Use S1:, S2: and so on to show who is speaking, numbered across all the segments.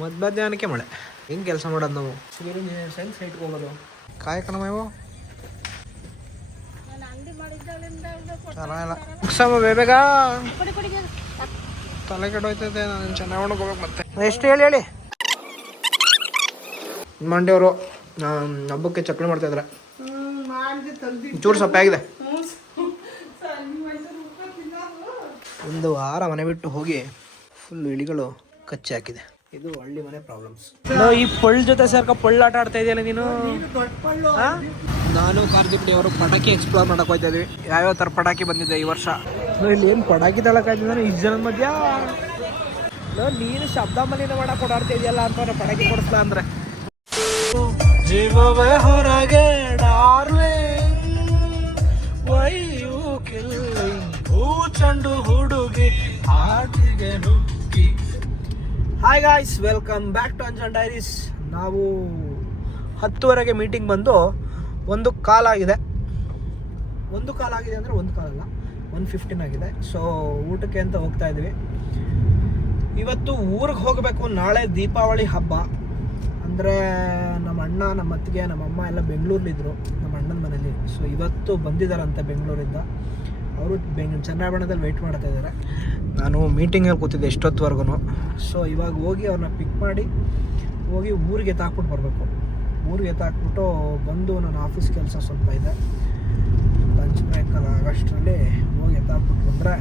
S1: ಮಧ್ಯ ಮಧ್ಯಾಹ್ನಕ್ಕೆ ಮಳೆ. ಹೆಂಗೆ ಕೆಲಸ ಮಾಡೋದು ನಾವು? ಸಿವಿಲ್ ಇಂಜಿನಿಯರ್ ಸೈನ್ಸ್ ಸೈಟ್ಗೆ ಹೋಗೋದು. ಕಾಯ ಕಣಮ್ಮ ಇವು ಚೆನ್ನಾಗಿಲ್ಲ ಮುಗ್ಸಮ್ಮ ಬೇಗ ತಲೆ ಕೆಡೋಯ್ತದೆ ನಾನು ಚೆನ್ನಾಗಿ ಹೋಗ್ಬೇಕು ಮತ್ತೆ. ಎಷ್ಟು ಹೇಳಿ ಹೇಳಿ. ಮಂಡ್ಯವರು ಹಬ್ಬಕ್ಕೆ ಚಕ್ಲಿ ಮಾಡ್ತಾ ಇದ್ರೆ. ಚೂರು ಸೊಪ್ಪಾಗಿದೆ. ಒಂದು ವಾರ ಮನೆ ಬಿಟ್ಟು ಹೋಗಿ ಫುಲ್ ಇಳಿಗಳು ಕಚ್ಚಿ ಹಾಕಿದೆ. ಇದು ಹಳ್ಳಿ ಮನೆ ಪ್ರಾಬ್ಲಮ್ಸ್ ಈ ಪೊಳ್ ಜೊತೆ ಸೇರ್ಕ ಪೊಳ್ಳು ಆಟ ಆಡ್ತಾ ಇದೆಯಲ್ಲ ನೀನು? ಆ? ನಾನು ಕಾರ್ತಿಕ್ ಅವರು ಪಟಾಕಿ ಎಕ್ಸ್ಪ್ಲೋರ್ ಮಾಡಕ್ ಹೋಗ್ತಾ ಯಾವ ಯಾವ್ಯಾವ ತರ ಪಟಾಕಿ ಬಂದಿದೆ ಈ ವರ್ಷ? ಇಲ್ಲಿ ಏನು ಪಟಾಕಿ ತಳಕಾಯ್ತಿದ್ದಾನೆ ಈ ಜನ ಮಧ್ಯ. ನೀನು ಶಬ್ದ ಮಲಿನ ಮಾಡಕ್ ಓಡಾಡ್ತಾ ಇದೆಯಲ್ಲ ಅಂತ ಪಟಾಕಿ ಕೊಡಿಸ್ಲಾ ಅಂದ್ರೆ. ಜೀವವೇ ಹೊರಗೆ ಹೂ ಚಂಡು ಹುಡುಗಿ ನುಗ್ಗಿ. Hi guys welcome back to Anjan diaries ನಾವು ಹತ್ತುವರೆಗೆ ಮೀಟಿಂಗ್ ಬಂದು ಒಂದು ಕಾಲ್ ಆಗಿದೆ. ಒಂದು ಕಾಲ್ ಆಗಿದೆ ಅಂದರೆ ಒಂದು ಕಾಲಲ್ಲ ಒನ್ ಫಿಫ್ಟೀನ್ ಆಗಿದೆ. ಸೊ ಊಟಕ್ಕೆ ಅಂತ ಹೋಗ್ತಾ ಇದ್ವಿ ಇವತ್ತು ಊರಿಗೆ ಹೋಗಬೇಕು ನಾಳೆ ದೀಪಾವಳಿ ಹಬ್ಬ. ಅಂದರೆ ನಮ್ಮ ಅಣ್ಣ, ನಮ್ಮ ಅತ್ತಿಗೆ, ನಮ್ಮ ಅಮ್ಮ ಎಲ್ಲ ಬೆಂಗಳೂರಲ್ಲಿದ್ದರು ನಮ್ಮ ಅಣ್ಣನ ಮನೇಲಿ. ಸೊ ಇವತ್ತು ಬಂದಿದ್ದಾರಂತೆ ಬೆಂಗಳೂರಿಂದ. ಅವರು ಬೆಂಗ್ ಚನ್ನಬಣ್ಣದಲ್ಲಿ ವೆಯ್ಟ್ ಮಾಡ್ತಾ ಇದ್ದಾರೆ. ನಾನು ಮೀಟಿಂಗಲ್ಲಿ ಕೂತಿದ್ದೆ ಎಷ್ಟೊತ್ತುವರೆಗೂ ಸೊ ಇವಾಗ ಹೋಗಿ ಅವ್ರನ್ನ ಪಿಕ್ ಮಾಡಿ ಹೋಗಿ ಊರಿಗೆ ಎತ್ತಾಕ್ಬಿಟ್ಟು ಬರಬೇಕು. ಊರಿಗೆ ಎತ್ತಾಕ್ಬಿಟ್ಟು ಬಂದು ನನ್ನ ಆಫೀಸ್ ಕೆಲಸ ಸ್ವಲ್ಪ ಇದೆ. ಲಂಚ್ ಬ್ರೇಕಲ್ಲಿ ಆಗಷ್ಟರಲ್ಲಿ ಹೋಗಿ ಎತ್ತಾಕ್ಬಿಟ್ಟು ಬಂದರೆ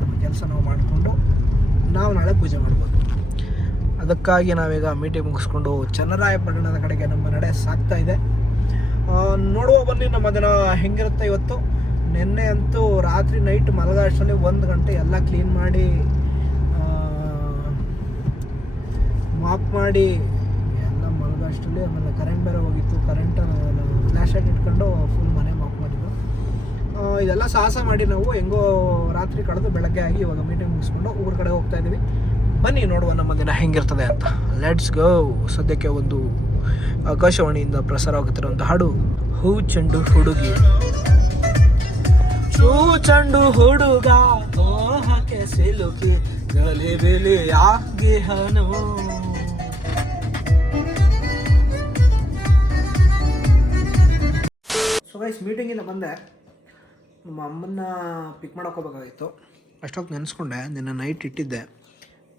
S1: ನಮ್ಮ ಕೆಲಸ ನಾವು ಮಾಡಿಕೊಂಡು ನಾವು ನಾಳೆ ಪೂಜೆ ಮಾಡ್ಬೋದು. ಅದಕ್ಕಾಗಿ ನಾವೀಗ ಮೀಟಿಂಗ್ ಮುಗಿಸ್ಕೊಂಡು ಚನ್ನರಾಯಪಟ್ಟಣದ ಕಡೆಗೆ ನಮ್ಮ ನಡೆ ಸಾಗ್ತಾ ಇದೆ. ನೋಡುವ ಬನ್ನಿ ನಮ್ಮ ದಿನ ಹೆಂಗಿರುತ್ತೆ ಇವತ್ತು. ನಿನ್ನೆ ಅಂತೂ ರಾತ್ರಿ ನೈಟ್ ಮಲಗೋ ಅಷ್ಟರಲ್ಲಿ ಒಂದು ಗಂಟೆ ಎಲ್ಲ ಕ್ಲೀನ್ ಮಾಡಿ ಮಾಪ್ ಮಾಡಿ ಎಲ್ಲ ಮಲಗೋ ಅಷ್ಟರಲ್ಲಿ ಆಮೇಲೆ ಕರೆಂಟ್ ಬೇರೆ ಹೋಗಿತ್ತು. ಕರೆಂಟ್ ಫ್ಲ್ಯಾಶ್ ಆಗಿ ಇಟ್ಕೊಂಡು ಫುಲ್ ಮನೆ ಮಾಪ್ ಮಾಡಿದ್ದು. ಇದೆಲ್ಲ ಸಾಹಸ ಮಾಡಿ ನಾವು ಹೆಂಗೋ ರಾತ್ರಿ ಕಳೆದು ಬೆಳಗ್ಗೆ ಆಗಿ ಇವಾಗ ಮೀಟಿಂಗ್ ಮುಗಿಸ್ಕೊಂಡು ಊರ ಕಡೆ ಹೋಗ್ತಾ ಇದ್ದೀವಿ. ಬನ್ನಿ ನೋಡುವ ನಮ್ಮ ದಿನ ಹೆಂಗಿರ್ತದೆ ಅಂತ. ಲೆಟ್ಸ್ ಗೋ ಸದ್ಯಕ್ಕೆ ಒಂದು ಆಕಾಶವಾಣಿಯಿಂದ ಪ್ರಸಾರವಾಗುತ್ತಿರುವಂಥ ಹಾಡು ಹೂ ಚೆಂಡು ಹುಡುಗಿ. ಹೂ ಚಂಡು ಹುಡುಗ, ಮೋಹಕ್ಕೆ ಸಿಲುಕಿ ಗಲಿ ಆಗಿ ಹನು. ಗೈಸ್ ಮೀಟಿಂಗಿಂದ ಬಂದೆ. ನಮ್ಮ ಅಮ್ಮನ್ನ ಪಿಕ್ ಮಾಡೋಕೆ ಹೋಗ್ಬೇಕಾಗಿತ್ತು. ಅಷ್ಟೊತ್ತು ನೆನೆಸ್ಕೊಂಡೆ, ನಿನ್ನ ನೈಟ್ ಇಟ್ಟಿದ್ದೆ.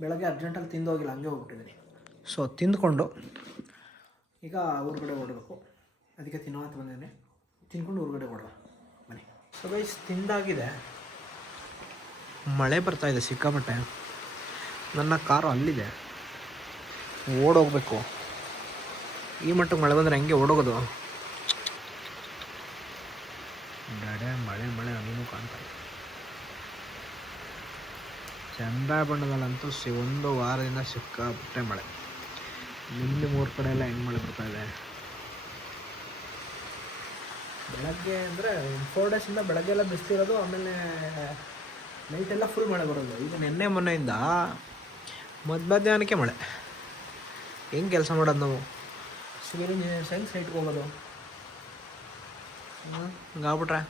S1: ಬೆಳಗ್ಗೆ ಅರ್ಜೆಂಟಾಗಿ ತಿಂದು ಹೋಗಿಲ್ಲ, ಹಂಗೆ ಹೋಗ್ಬಿಟ್ಟಿದ್ದೀನಿ. ಸೊ ತಿಂದ್ಕೊಂಡು, ಈಗ ಊರುಗಡೆ ಹೊರಡಬೇಕು ಅದಕ್ಕೆ ತಿನ್ನೋ ಅಂತ ಬಂದಿದ್ದೀನಿ. ತಿನ್ಕೊಂಡು ಊರುಗಡೆ ಬನ್ನಿ ಸೊ ಗೈಸ್ ತಿಂದಾಗಿದೆ. ಮಳೆ ಬರ್ತಾ ಇದೆ ಸಿಕ್ಕಾಪಟ್ಟೆ. ನನ್ನ ಕಾರು ಅಲ್ಲಿದೆ. ಓಡೋಗ್ಬೇಕು. ಈ ಮಟ್ಟಕ್ಕೆ ಮಳೆ ಬಂದರೆ ಹೆಂಗೆ ಓಡೋಗೋದು? ಡಡೆ ಮಳೆ ಮಳೆ ನನಗೂ ಕಾಣ್ತಾ ಇದೆ. ಚಂದ್ರ ಬಣ್ಣದಲ್ಲಂತೂ ಸಿ, ಒಂದು ವಾರದಿಂದ ಸಿಕ್ಕಾಪಟ್ಟೆ ಮಳೆ. ಮುಂದೆ ಮೂರು ಕಡೆ ಎಲ್ಲ ಹೆಂಗೆ ಮಳೆ ಬರ್ತಾ ಇದೆ? ಬೆಳಗ್ಗೆ ಅಂದರೆ ಫೋರ್ ಡೇಸಿಂದ ಬೆಳಗ್ಗೆ ಎಲ್ಲ ಬಿಸ್ತಿರೋದು ಆಮೇಲೆ ನೈಟೆಲ್ಲ ಎಲ್ಲ ಫುಲ್ ಮಳೆ ಬರೋದು. ಈಗ ನಿನ್ನೆ ಮೊನ್ನೆಯಿಂದ ಮಧ್ಯ ಮಧ್ಯಾಹ್ನಕ್ಕೆ ಮಳೆ. ಹೆಂಗೆ ಕೆಲಸ ಮಾಡೋದು ನಾವು? ಸಿವಿಲ್ ಇಂಜಿನಿಯರ್ಸ್ ಹೆಂಗೆ ಸೈಟ್ಗೆ ಹೋಗೋದು. ಹಂಗಾಗ್ಬಿಟ್ರೆ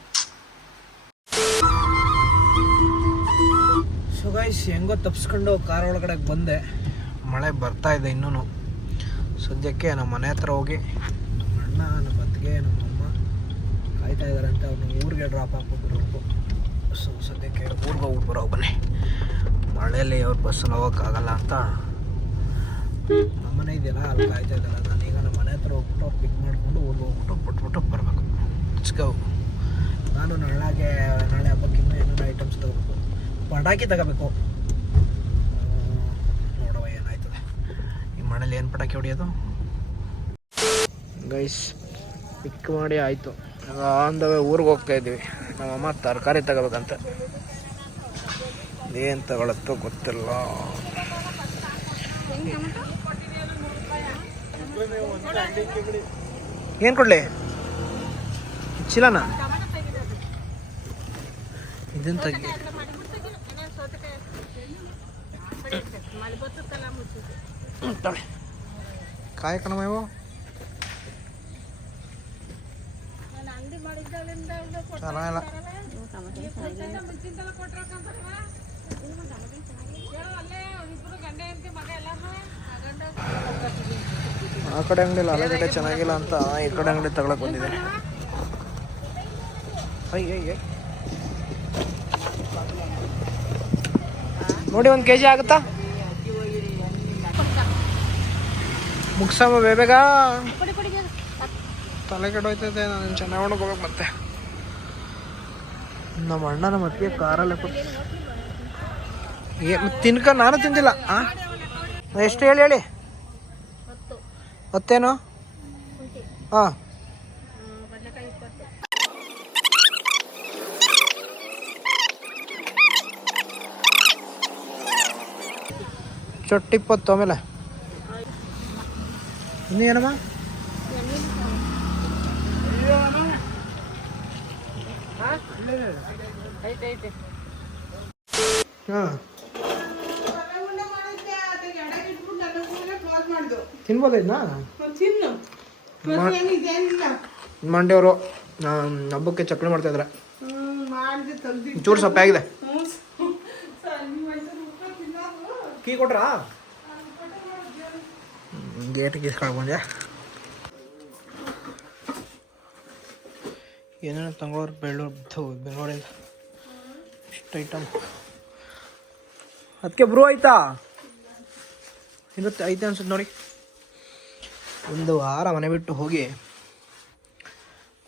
S1: ಸೊ ಹೆಂಗೋ ತಪ್ಸ್ಕೊಂಡು ಕಾರ್ ಒಳಗಡೆ ಬಂದೆ. ಮಳೆ ಬರ್ತಾ ಇದೆ ಇನ್ನೂ ಸದ್ಯಕ್ಕೆ ನಮ್ಮ ಮನೆ ಹತ್ರ ಹೋಗಿ ನಮ್ಮ ಅಣ್ಣ ನಮ್ಮ ಅತ್ತಿಗೆ ನಮ್ಮ ಕಾಯ್ತಾ ಇದ್ದಾರೆ ಅಂತ ಅವ್ರನ್ನ ಊರಿಗೆ ಡ್ರಾಪ್ ಹಾಕ್ಬಿಟ್ಟು ಸೊ ಸದ್ಯಕ್ಕೆ ಊರಿಗೆ ಹೋಗ್ಬಿಟ್ಟು ಬರೋ ಬನ್ನಿ. ಮಳೆಯಲ್ಲಿ ಅವ್ರ ಬಸ್ಸಲ್ಲಿ ಹೋಗೋಕ್ಕಾಗಲ್ಲ ಅಂತ ನಮ್ಮ ಮನೆ ಇದೆಯಲ್ಲ, ಅಲ್ಲಿ ಕಾಯ್ತಾ ಇದ್ದಲ್ಲ ನಾನು ಈಗ ನಮ್ಮ ಮನೆ ಹತ್ರ ಹೋಗ್ಬಿಟ್ಟು ಅವ್ರು ಪಿಕ್ ಮಾಡಿಕೊಂಡು ಊರಿಗೆ ಹೋಗ್ಬಿಟ್ಟು ಬಿಟ್ಬಿಟ್ಟು ಬರಬೇಕು. ಇಟ್ಸ್ಕೋ ನಾನು ನಾಳೆಗೆ ನಾಳೆ ಹಬ್ಬಕ್ಕೆ ಇನ್ನೂ ಏನೇನು ಐಟಮ್ಸ್ ತಗೋಬೇಕು. ಪಟಾಕಿ ತಗೋಬೇಕು. ನೋಡುವ ಏನಾಯ್ತದೆ. ಈ ಮನೇಲಿ ಏನು ಪಟಾಕಿ ಹೊಡಿಯೋದು? ಗೈಸ್ ಪಿಕ್ ಮಾಡಿ ಆಯಿತು. ಆನ್ ದ ವೇ ಊರಿಗೆ ಹೋಗ್ತಾ ಇದ್ವಿ. ನಮ್ಮಮ್ಮ ತರಕಾರಿ ತಗೋಬೇಕಂತ. ಏನು ತಗೊಳತ್ತೋ ಗೊತ್ತಿಲ್ಲ. ಏನು ಕೊಡಲಿ? ಚಿಲ್ಲನ ಇದನ್ನ ತೆಗಿ ಹ್ಮ್, ತಗೊಳ್ಳಿ. ಕಾಯಿ ಕಣಮ್ಮ ಇವು? ಚೆನ್ನಾಗಿಲ್ಲ ಆ ಕಡೆ ಅಂಗಡಿಲಿ ಕಡೆ ಚೆನ್ನಾಗಿಲ್ಲ ಅಂತ ಈ ಕಡೆ ಅಂಗಡಿ ತಗೊಳಕ್ ಬಂದಿದೆ. ನೋಡಿ ಒಂದು ಕೆ ಜಿ ಆಗುತ್ತಾ ಮುಗ್ಸಮ್ಮ ಬೇಬೇಗ ತಲೆ ಕೆಡೋಯ್ತದೆ ನಾನು ಚೆನ್ನಾಗಿ ಹೋಗ್ಬೇಕು ಮತ್ತೆ. ನಮ್ಮ ಅಣ್ಣನ ಮತ್ತೆ ಕಾರಲ್ಲೇ ಕೂತ್ ಏ ಮತ್ತೆ ತಿನ್ಕ ನಾನು ತಿಂದಿಲ್ಲ ಆ? ಎಷ್ಟು ಹೇಳಿ ಹೇಳಿ? ಮತ್ತೇನು ಹಾಂ. ಚೊಟ್ಟಿಪ್ಪತ್ತು ಆಮೇಲೆ. ಇನ್ನು ಏನಮ್ಮ ಹಾಂ ತಿನ್ಬೋದ ಮಂಡ್ಯವರು ಹಬ್ಬಕ್ಕೆ ಚಕ್ಲಿ ಮಾಡ್ತಾ ಇದ್ರೆ. ಚೂರು ಸಪ್ಪೆ ಆಗಿದೆ ಕೀ ಕೊಟ್ರಾ? ಗೇಟ್ ಬಂದ್ಯಾ ಏನೇನು ತಂಗಳೂರು ಬೆಳ್ಳೂರು ಬೆಂಗಳೂರಿಂದ. ಇಷ್ಟು ಐಟಮ್ ಅದಕ್ಕೆ ಬ್ರೂ ಆಯ್ತಾ? ಇರುತ್ತೆ ಐತೆ ಅನ್ಸುತ್ತೆ ನೋಡಿ. ಒಂದು ವಾರ ಮನೆ ಬಿಟ್ಟು ಹೋಗಿ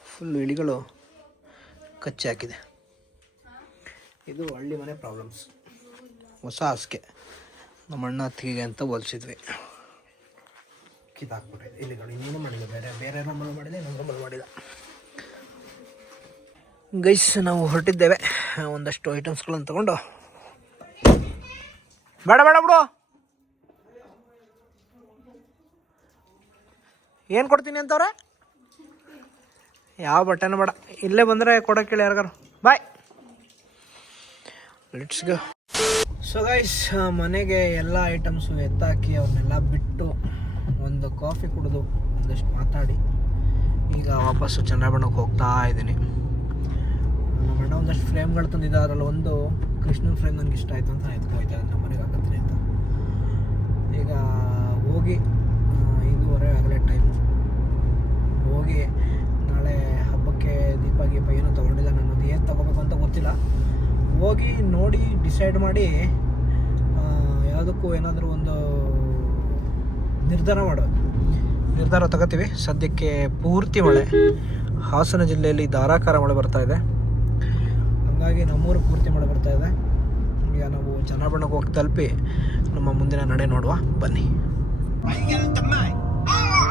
S1: ಫುಲ್ ಇಳಿಗಳು ಕಚ್ಚಿ ಹಾಕಿದೆ. ಇದು ಹಳ್ಳಿ ಮನೆ ಪ್ರಾಬ್ಲಮ್ಸ್ ಹೊಸ ಹಾಸಿಗೆ. ನಮ್ಮ ಅಣ್ಣ ಅತ್ತಿಗೆ ಅಂತ ಹೋಲಿಸಿದ್ವಿ. ಕಿತ್ತಾಕ್ಬಿಟ್ಟಿದೆ ಇಲ್ಲಿಗಳು ಇನ್ನೇನು ಮಾಡಿಲ್ಲ. ಬೇರೆ ಬೇರೆ ರೂಮಲ್ಲಿ ಮಾಡಿದೆ ಇನ್ನೊಂದು ರೂಮಲ್ಲಿ ಮಾಡಿದ ಗೈಸ್, ನಾವು ಹೊರಟಿದ್ದೇವೆ. ಒಂದಷ್ಟು ಐಟಮ್ಸ್ಗಳನ್ನು ತಗೊಂಡು. ಬೇಡ ಬೇಡ ಬಿಡು. ಏನು ಕೊಡ್ತೀನಿ ಅಂತವ್ರೆ? ಯಾವ ಬಟ್ಟೆನೂ ಬೇಡ. ಇಲ್ಲೇ ಬಂದರೆ ಕೊಡೋಕೆ ಹೇಳಿ ಯಾರಿಗಾರು. Bye let's go so guys ಮನೆಗೆ ಎಲ್ಲ ಐಟಮ್ಸು ಎತ್ತಾಕಿ ಅವನ್ನೆಲ್ಲ ಬಿಟ್ಟು ಒಂದು ಕಾಫಿ ಕುಡಿದು ಒಂದಷ್ಟು ಮಾತಾಡಿ. ಈಗ ವಾಪಸ್ಸು ಚನ್ನಬಣ್ಣಕ್ಕೆ ಹೋಗ್ತಾ ಇದ್ದೀನಿ. ಅಣ್ಣ ಒಂದಷ್ಟು ಫ್ರೇಮ್ಗಳು ತಂದಿದ್ದ, ಅದರಲ್ಲಿ ಒಂದು ಕೃಷ್ಣನ ಫ್ರೇಮ್ ನನಗೆ ಇಷ್ಟ ಆಯಿತು ಅಂತ ಆಯ್ತು ಹೋಯ್ತಾ ನಮ್ಮ ಮನೆಗೆ ಹಾಕತ್ತೀನಿ ಅಂತ. ಈಗ ಹೋಗಿ ಐದೂವರೆ ಆಗಲೇ ಟೈಮ್ ಹೋಗಿ ನಾಳೆ ಹಬ್ಬಕ್ಕೆ ದೀಪ, ಗೀಪ ಏನು ತೊಗೊಂಡಿಲ್ಲ ನಾನು. ಅದು ಏನು ತೊಗೋಬೇಕು ಅಂತ ಗೊತ್ತಿಲ್ಲ. ಹೋಗಿ ನೋಡಿ ಡಿಸೈಡ್ ಮಾಡಿ ಯಾವುದಕ್ಕೂ ಏನಾದರೂ ಒಂದು ನಿರ್ಧಾರ ಮಾಡೋದು. ನಿರ್ಧಾರ ತಗೋತೀವಿ. ಸದ್ಯಕ್ಕೆ ಪೂರ್ತಿ ಮಳೆ. ಹಾಸನ ಜಿಲ್ಲೆಯಲ್ಲಿ ಧಾರಾಕಾರ ಮಳೆ ಬರ್ತಾ ಇದೆ. ಹಂಗಾಗಿ ನಮ್ಮೂರು ಪೂರ್ತಿ ಮಾಡಿ ಬರ್ತಾ ಇದೆ ಈಗ ನಾವು ಚನ್ನಬಣ್ಣಕ್ಕೆ ಹೋಗಿ ತಲುಪಿ ನಮ್ಮ ಮುಂದಿನ ನಡೆ ನೋಡುವ ಬನ್ನಿ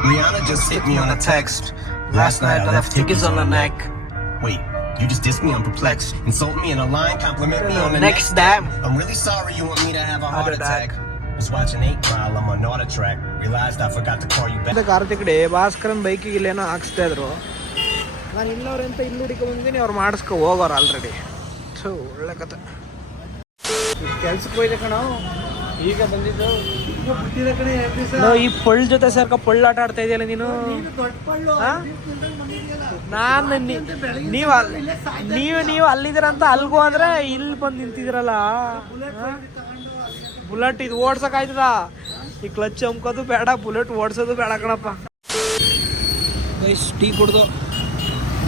S2: Rihanna just hit me on a text. Last night I left tickets on the neck. Wait, you just dissed me? I'm perplexed. Insult me in a line, compliment me on the next.
S1: Next
S2: I'm really sorry you want me to have a heart
S1: attack.
S2: Was watching 8 Mile, I'm on auto track. Realized I forgot to call you back.
S1: ಮತ್ತೆ ಕಾರ್ತಿಕಡೆ ಭಾಸ್ಕರನ್ ಬೈಕಿಗೆ ಇಲ್ಲೇನೋ ಹಾಕ್ಸ್ತಾ ಇದ್ರು ನಾನು ಅಂತ ಇಲ್ಲಿ ಹುಡುಕ ಬಂದಿನಿ ಅವ್ರು ಮಾಡಿಸ್ಕೊ ಹೋಗೋರು ಆಲ್ರೆಡಿ ಸೊ ಒಳ್ಳೆ ಕತೆ. ಕೆಲ್ಸಕ್ಕೆ ಹೋಯ್ದೆ ಕಣ. ಈಗ ಬಂದಿದ್ದು. ಈ ಪೊಳ್ ಜೊತೆ ಸರ್ಕ ಪೊಳ್ಳು ಆಟ ಆಡ್ತಾ ಇದೆಯಲ್ಲ ನೀನು? ಹಾ? ನಾನು ನೀವು ನೀವು ನೀವು ಅಲ್ಲಿದ್ದೀರ ಅಂತ ಅಲ್ಗೋ ಅಂದ್ರೆ ಇಲ್ಲಿ ಬಂದು ನಿಂತಿದ್ದೀರಲ್ಲ? ಬುಲೆಟ್ ಇದು ಓಡ್ಸಕ್ ಆಯ್ತದ? ಈ ಕ್ಲಚ್ ಅಮ್ಕೋದು ಬೇಡ ಬುಲೆಟ್ ಓಡ್ಸೋದು ಬೇಡ ಕಣಪ್ಪ. ಟೀ ಕುಡ್ದು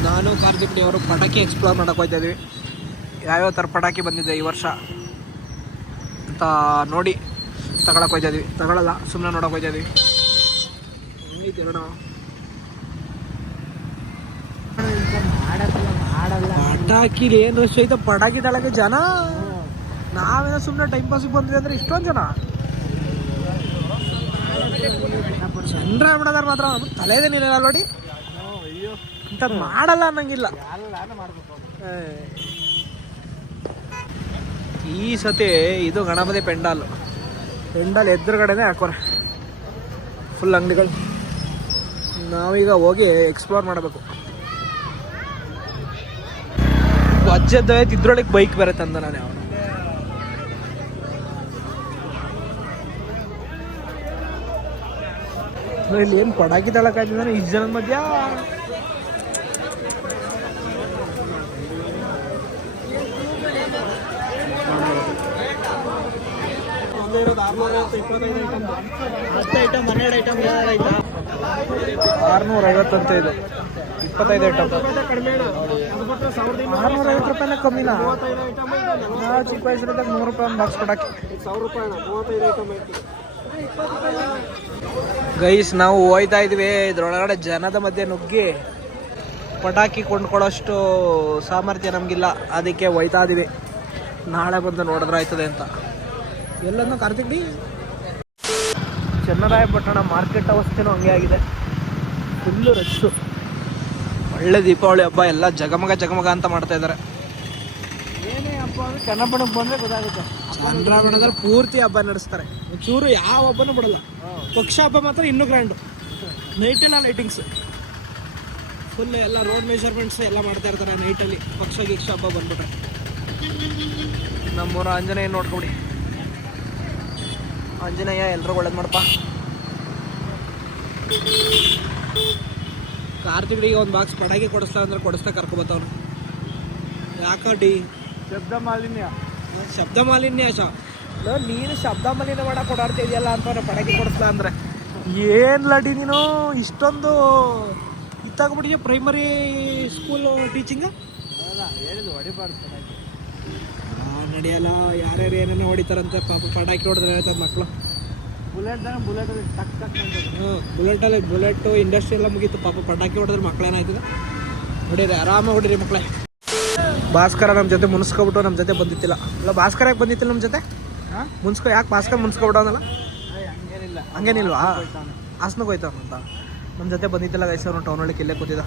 S1: ನಾನು ಕಾರ್ತಿಕ್ ಅವರು ಪಟಾಕಿ ಎಕ್ಸ್ಪ್ಲೋರ್ ಮಾಡಕ್ ಹೋಯ್ತಾ ಇದೀವಿ. ಯಾವ್ಯಾವ ಥರ ಪಟಾಕಿ ಬಂದಿದೆ ಈ ವರ್ಷ ಅಂತ ನೋಡಿ ತಗೊಳಕ್ ಹೋಗ್ತಾ ಇದೀವಿ ತಗೊಳಲ್ಲ ಸುಮ್ಮನೆ ನೋಡಕ್ ಹೋಯ್ತಾ ಇದೀವಿ ಪಟಾಕಿಲಿ ಏನು ರಶ್ ಐತೆ? ಪಟಾಕಿ ತಳಗೆ ಜನ? ನಾವೇನೋ ಸುಮ್ಮನೆ ಟೈಮ್ ಪಾಸಿಗೆ ಬಂದ್ವಿ ಅಂದ್ರೆ ಇಷ್ಟೊಂದು ಜನ. ಜನರ ಬಿಡೋದಾರ ಮಾತ್ರ ತಲೆದೇ ನೀನು ನೋಡಿ. ಇಂಥದ್ದು ಮಾಡಲ್ಲ ಅನ್ನಂಗಿಲ್ಲ. ಈ ಸತಿ ಇದು ಗಣಪತಿ ಪೆಂಡಾಲ್. ಪೆಂಡಾಲ್ ಎದುರುಗಡೆನೆ ಹಾಕೋರೆ ಫುಲ್ ಅಂಗಡಿಗಳು. ನಾವೀಗ ಹೋಗಿ ಎಕ್ಸ್ಪ್ಲೋರ್ ಮಾಡಬೇಕು. ಅಜ್ಜದ ಇದ್ರೊಳಗೆ ಬೈಕ್ ಬೇರೆ ತಂದ ನಾನು ಅವನು. ಇಲ್ಲಿ ಏನು ಪಟಾಕಿ ತಳಕಾಯ್ತಿದ್ದಾನೆ ಇಷ್ಟು ಜನದ ಮಧ್ಯ? ಇಲ್ಲದೆ ಇರೋದು ಆರ್ನೂರೈವತ್ತು ಇಪ್ಪತ್ತೈದು ಐಟಮ್ ಹತ್ತು ಐಟಮ್ ಹನ್ನೆರಡು ಐಟಮ್ ಆರ್ನೂರ ಇದು. ಇಪ್ಪತ್ತೈದು ಐಟಮ್ ಆರ್ನೂರ ಐವತ್ತು ರೂಪಾಯಿನ ಕಮ್ಮಿನ? ನಾವು ಚಿಕ್ಕ ನೂರು ರೂಪಾಯಿ ಒಂದು ಬಾಕ್ಸ್ ಕೊಡಕ್ಕೆ. ಸಾವಿರ ರೂಪಾಯಿ ಮೂವತ್ತೈದು ಐಟಮ್ ಗೈಸ್ ನಾವು ಹೋಯ್ತಾ ಇದ್ವಿ. ಇದ್ರೊಳಗಡೆ ಜನದ ಮಧ್ಯೆ ನುಗ್ಗಿ ಪಟಾಕಿ ಕೊಂಡ್ಕೊಳ್ಳೋಷ್ಟು ಸಾಮರ್ಥ್ಯ ನಮಗಿಲ್ಲ. ಅದಕ್ಕೆ ಹೋಯ್ತಾ ಇದೀವಿ. ನಾಳೆ ಬಂದು ನೋಡಿದ್ರೆ ಆಯ್ತದೆ ಅಂತ. ಎಲ್ಲನ್ನು ಕಾರ್ತಿಕ್ ಡಿ. ಚನ್ನರಾಯಪಟ್ಟಣ ಮಾರ್ಕೆಟ್ ಅವಸ್ಥೆನೂ ಹಂಗೆ ಆಗಿದೆ. ಫುಲ್ಲು ರಶ್ಶು ಒಳ್ಳೆ ದೀಪಾವಳಿ ಹಬ್ಬ ಎಲ್ಲ ಜಗಮಗ ಜಗಮಗ ಅಂತ ಮಾಡ್ತಾ ಇದ್ದಾರೆ. ಏನೇ ಹಬ್ಬ ಅಂದ್ರೆ ಚನ್ನಪಟ್ಟಣಕ್ಕೆ ಬಂದರೆ ಗೊತ್ತಾಗುತ್ತೆ. ಚಂದ್ರಾವಣದಲ್ಲಿ ಪೂರ್ತಿ ಹಬ್ಬ ನಡೆಸ್ತಾರೆ. ಚೂರು ಯಾವ ಹಬ್ಬನೂ ಬಿಡಲ್ಲ. ಪಕ್ಷ ಹಬ್ಬ ಮಾತ್ರ ಇನ್ನೂ ಗ್ರ್ಯಾಂಡು ನೈಟೆಲ್ಲ ಲೈಟಿಂಗ್ಸ್ ಫುಲ್ ಎಲ್ಲ ರೋಡ್ ಮೆಷರ್ಮೆಂಟ್ಸ್ ಎಲ್ಲ ಮಾಡ್ತಾ ಇರ್ತಾರೆ ನೈಟಲ್ಲಿ ಪಕ್ಷ ಗಿಕ್ಷ ಹಬ್ಬ ಬಂದ್ಬಿಟ್ರೆ. ನಮ್ಮೂರ ಆಂಜನೇಯ ನೋಡ್ಕೊಡಿ ಆಂಜನೇಯ ಎಲ್ರಿಗೂ ಒಳ್ಳೇದು ಮಾಡಪ್ಪ. ಕಾರ್ತಿಕ್ಡಿಗೆ ಒಂದು ಬಾಕ್ಸ್ ಪಟಾಕಿ ಕೊಡಿಸ್ತಾ ಅಂದ್ರೆ ಕೊಡಿಸ್ತಾ ಕರ್ಕೊಬತ್ತವ್ರು ಯಾಕಡಿ ಶಬ್ದ ಮಾಲಿನ್ಯ. ಶಬ್ದ ಮಾಲಿನ್ಯ ಶ ನೀನು ಶಬ್ದ ಮಾಲಿನ್ಯ ಮಾಡ ಕೊಡಾಡ್ತಾ ಇದೆಯಲ್ಲ ಅಂತ ಪಟಾಕಿ ಕೊಡಿಸ್ತಾ ಅಂದ್ರೆ. ಏನು ಲಡಿ ನೀನು? ಇಷ್ಟೊಂದು ಇತ್ತಾಗ್ಬಿಟ್ಟಿದ್ಯಾ ಪ್ರೈಮರಿ ಸ್ಕೂಲ್ ಟೀಚಿಂಗ್ ನಡೆಯಲ್ಲ ಯಾರ್ಯಾರು ಏನೇನೋ ಹೊಡಿತಾರಂತೆ ಪಾಪ ಪಟಾಕಿ ಹೊಡೆದ್ರೆ ಹೇಳ್ತಾರೆ ಮಕ್ಕಳು ಬುಲೆಟ್ ಬುಲೆಟ್ ಟಕ್ ಟಕ್ ಹ್ಞೂ ಬುಲೆಟಲ್ಲಿ ಬುಲೆಟು ಇಂಡಸ್ಟ್ರಿ ಎಲ್ಲ ಮುಗೀತು ಪಾಪ ಪಟಾಕಿ ಹೊಡೆದ್ರೆ ಮಕ್ಕಳೇನಾಯ್ತದೆ ಹೊಡೀರಿ ಆರಾಮಾಗಿ ಹೊಡಿರಿ ಮಕ್ಕಳೇ ಭಾಸ್ಕರ ನಮ್ಮ ಜೊತೆ ಮುನ್ಸ್ಕೊಬಿಟ್ಟು ನಮ್ಮ ಜೊತೆ ಬಂದಿತ್ತಿಲ್ಲ ಅಲ್ಲ ಭಾಸ್ಕರ ಯಾಕೆ ಬಂದಿತ್ತಿಲ್ಲ ನಮ್ಮ ಜೊತೆ? ಮುನ್ಸ್ಕೋ ಯಾಕೆ ಭಾಸ್ಕರ್ ಮುನ್ಸ್ಕೊಬಿಟ್ಟವನಲ್ಲ ಹಂಗೇನಿಲ್ವಾ? ಹಾಸನಕ್ಕೆ ಹೋಯ್ತಾವ ಅಂತ. ನಮ್ಮ ಜೊತೆ ಬಂದಿತ್ತಿಲ್ಲ ಗೈಸ್ ಟೌನ್ ಟೌನಲ್ಲಿ ಇಲ್ಲೇ ಕೂತಿದ್ದ.